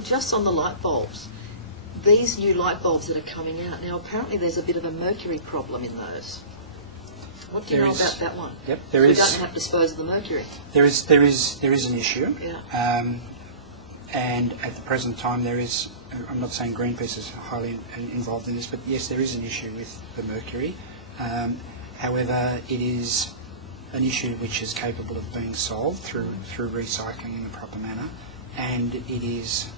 Just on the light bulbs, these new light bulbs that are coming out now, apparently there's a bit of a mercury problem in those. What do you know about that one? Yep, we don't have to dispose of the mercury. There is an issue, yeah. And at the present time there is. I'm not saying Greenpeace is highly involved in this, but yes, there is an issue with the mercury. However, it is an issue which is capable of being solved through recycling in the proper manner, and it is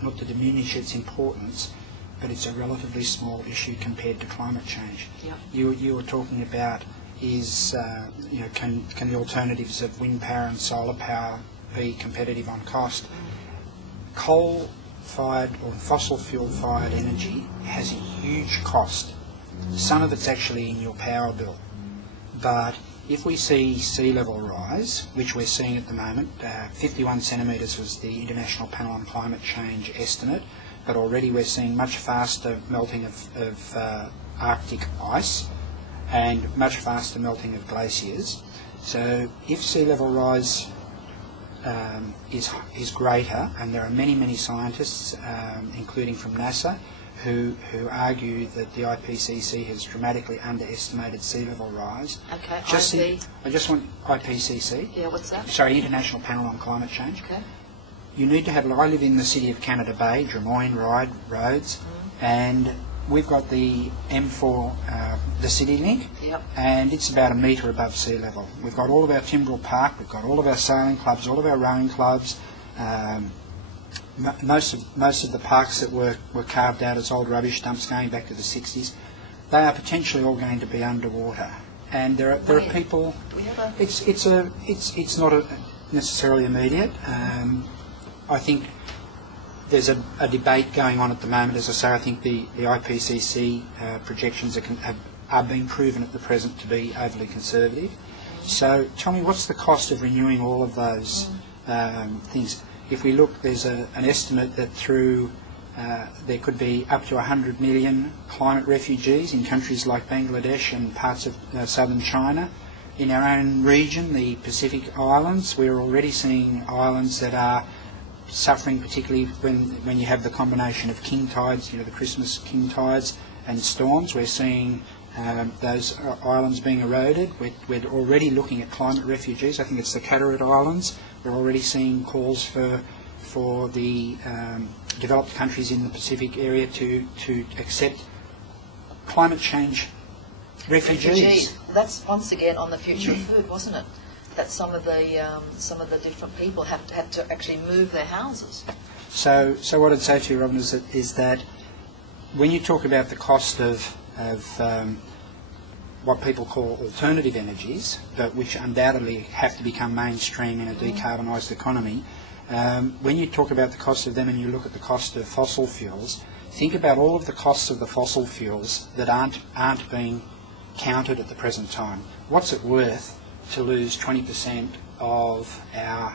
not to diminish its importance, but it's a relatively small issue compared to climate change. Yeah. You were talking about is can the alternatives of wind power and solar power be competitive on cost? Coal-fired or fossil fuel-fired energy has a huge cost. Some of it's actually in your power bill, but if we see sea level rise, which we're seeing at the moment, 51 centimetres was the International Panel on Climate Change estimate, but already we're seeing much faster melting of Arctic ice and much faster melting of glaciers. So if sea level rise is greater, and there are many scientists, including from NASA, who argue that the IPCC has dramatically underestimated sea level rise. Okay, I just want IPCC. Yeah, what's that? Sorry, International Panel on Climate Change. Okay. You need to have. I live in the city of Canada Bay, Drummoyne, Ryde roads, and we've got the M4, the City Link, yep. and it's about 1 metre above sea level. We've got all of our Timbrel Park, we've got all of our sailing clubs, all of our rowing clubs. Most of the parks that were carved out as old rubbish dumps going back to the 60s, they are potentially all going to be underwater. And there are people. It's not necessarily immediate. I think there's a debate going on at the moment. As I say, I think the IPCC projections are being proven at the present to be overly conservative. So tell me, what's the cost of renewing all of those things? If we look, there's an estimate that there could be up to 100 million climate refugees in countries like Bangladesh and parts of southern China. In our own region, the Pacific Islands, we're already seeing islands that are suffering, particularly when you have the combination of king tides, the Christmas king tides and storms. We're seeing those islands being eroded. We're already looking at climate refugees. I think it's the accredited islands. We're already seeing calls for the developed countries in the Pacific area to accept climate change refugees. That's once again on the future of food, wasn't it? That some of the different people had to actually move their houses. So what I'd say to you, Robyn, is that when you talk about the cost of what people call alternative energies, but which undoubtedly have to become mainstream in a decarbonised economy, when you talk about the cost of them and you look at the cost of fossil fuels, think about all of the costs of the fossil fuels that aren't being counted at the present time. What's it worth to lose 20% of our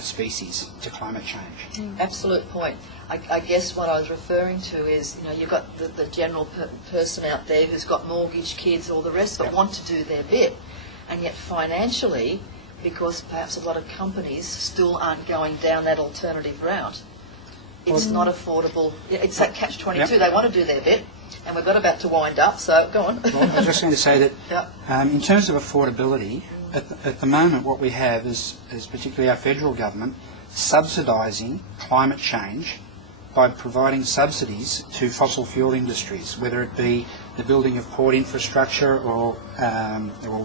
species to climate change? Absolute point. I guess what I was referring to is, you've got the general person out there who's got mortgage, kids, all the rest, but want to do their bit. And yet financially, because perhaps a lot of companies still aren't going down that alternative route, it's not affordable. It's that catch-22. Yep. They want to do their bit, and we've got about to wind up, so go on. Well, I was just going to say that in terms of affordability, at the moment what we have is particularly our federal government subsidising climate change by providing subsidies to fossil fuel industries, whether it be the building of port infrastructure or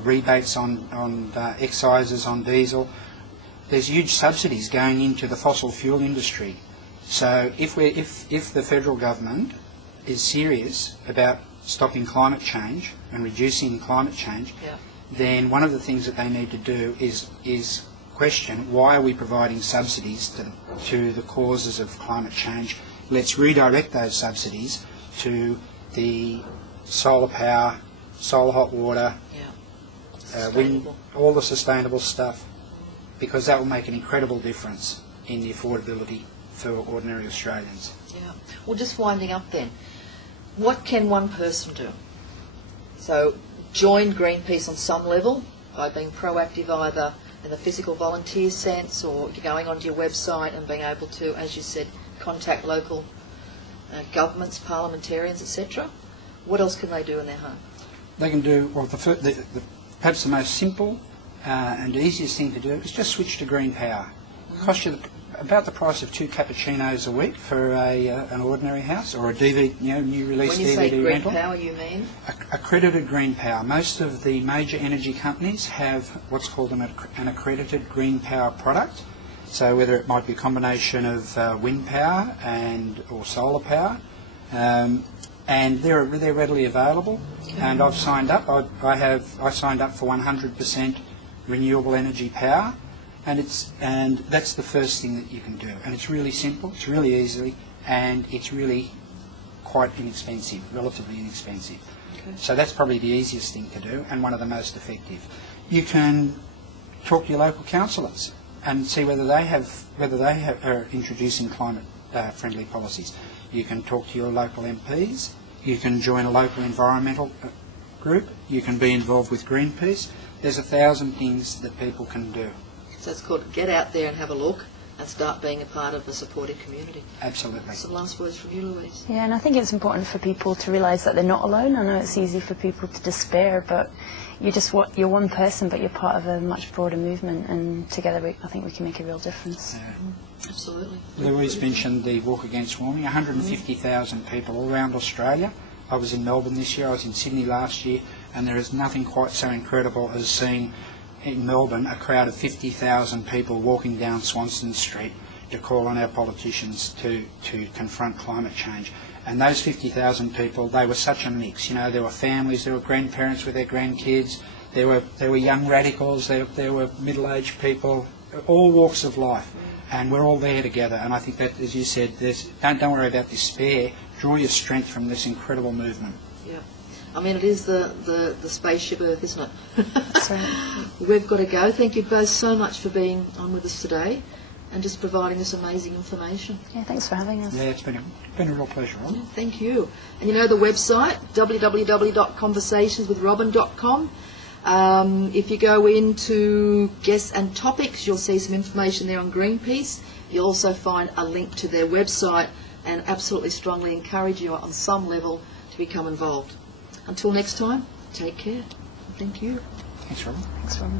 rebates on excises on diesel. There's huge subsidies going into the fossil fuel industry. So if the federal government is serious about stopping climate change and reducing climate change, then one of the things that they need to do is question, why are we providing subsidies to the causes of climate change? Let's redirect those subsidies to the solar power, solar hot water, wind, all the sustainable stuff, because that will make an incredible difference in the affordability for ordinary Australians. Yeah. Well, just winding up then, what can one person do? So join Greenpeace on some level by being proactive either in the physical volunteer sense or going onto your website and being able to, as you said, contact local governments, parliamentarians, etc. What else can they do in their home? They can do, well, perhaps the most simple and easiest thing to do is just switch to green power. It costs you about the price of 2 cappuccinos a week for an ordinary house, or a DVD, new release DVD rental. When you say green power, you mean? Accredited green power. Most of the major energy companies have what's called an accredited green power product. So whether it might be a combination of wind power or solar power, and they're readily available. Okay. And I've signed up. I signed up for 100% renewable energy power. And that's the first thing that you can do. And it's really simple, it's really easy, and it's really quite inexpensive, relatively inexpensive. Okay. So that's probably the easiest thing to do and one of the most effective. You can talk to your local councillors and see whether they are introducing climate-friendly policies. You can talk to your local MPs. You can join a local environmental group. You can be involved with Greenpeace. There's 1,000 things that people can do. So it's called get out there and have a look and start being a part of a supportive community. Absolutely. Some last words from you, Louise. Yeah, and I think it's important for people to realise that they're not alone. I know it's easy for people to despair, but you're one person, but you're part of a much broader movement, and together I think we can make a real difference. Yeah. Absolutely. Louise mentioned the Walk Against Warming. 150,000 people all around Australia. I was in Melbourne this year, I was in Sydney last year, and there is nothing quite so incredible as seeing in Melbourne a crowd of 50,000 people walking down Swanston Street to call on our politicians to confront climate change. And those 50,000 people, they were such a mix. There were families, there were grandparents with their grandkids, there were young radicals, there were middle-aged people, all walks of life. And we're all there together. And I think that, as you said, don't worry about despair. Draw your strength from this incredible movement. Yeah. I mean, it is the spaceship Earth, isn't it? That's right. We've got to go. Thank you both so much for being on with us today and just providing this amazing information. Yeah, thanks for having us. Yeah, it's been a real pleasure, Robyn. Yeah, thank you. And the website, www.conversationswithrobyn.com. If you go into guests and topics, you'll see some information there on Greenpeace. You'll also find a link to their website, and absolutely strongly encourage you on some level to become involved. Until next time, take care. Thank you. Thanks, Robyn. Thanks, Robyn.